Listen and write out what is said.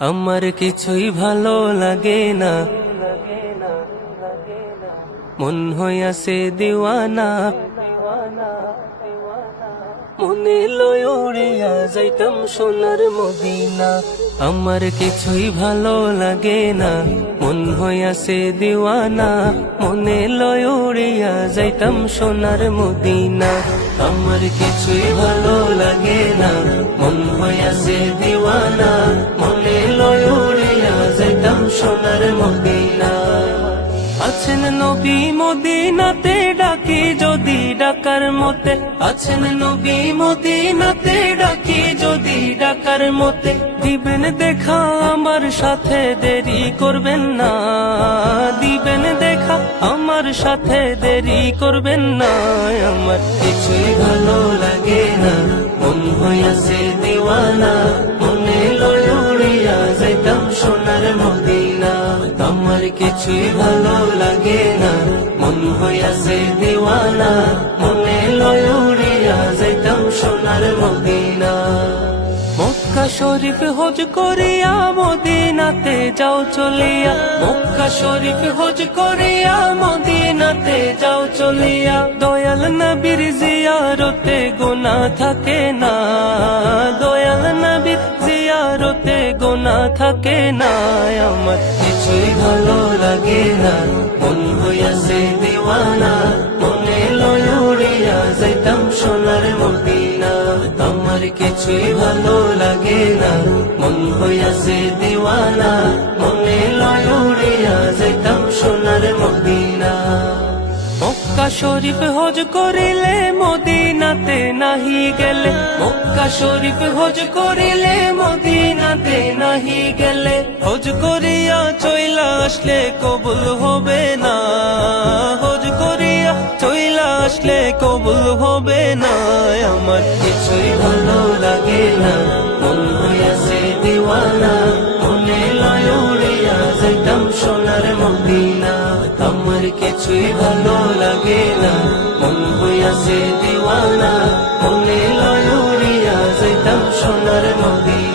আমার কিছুই ভালো লাগে না। মন হইয়াছে দিওয়ানা। মনে লয় যাইতাম সোনার মদিনা। আমার কিছুই ভালো লাগে না। মন হইয়াছে দিওয়ানা। মনে লয় যাইতাম সোনার মদিনা। আমার কিছুই ভালো লাগে না। মন হইয়াছে দিওয়ানা। মনে নবী মদিনাতে ডাকি, যদি ডাকার মতে। আছেন নবী মদিনাতে ডাকি, যদি ডাকার মতে। দিবেন দেখা আমার সাথে, দেরি করবেন না। দিবেন দেখা আমার সাথে, দেরি করবেন না। আমার কিছুই ভালো লাগে না। মন হইয়াছে দিওয়ানা, মনে সোনার মদিনা আমার কিছুই ভালো লাগে না। মন হইয়াছে দিওয়ানা, মনে লয় উড়িয়া যাইতাম সোনার মদিনা। মক্কা শরীফ হজ করিয়া মদিনাতে যাও চলিয়া। মক্কা শরীফ হজ করিয়া মদিনাতে যাও চলিয়া। দয়াল নবীর জিয়ারতে গোনা থাকে না। দয়াল থাকে না, আমার কিছুই ভালো লাগে না। মন হইয়াছে দিওয়ানা, মনে লয় উড়িয়া যাইতাম সোনার মদিনা। আমার কিছুই ভালো লাগে না, মন হইয়াছে দিওয়ানা, মনে লয় উড়িয়া যাইতাম সোনার মদিনা। মক্কা শরীফ হজ করিলে মদিনাতে নাহি গেলে, মক্কা শরীফ হজ করিলে মদিনাতে নাহি গেলে। হজ করিয়া চইলা আসলে কবুল হবে না। হজ করিয়া চইলা আসলে কবুল হবে না। আমার কিছুই ভালো লাগে না। মন হইয়াছে দিওয়ানা। মনে লয় কিছুই ভালো লাগে না। মন হইয়াছে দিওয়ানা। মনে লয় যাইতাম সোনার মদিনা।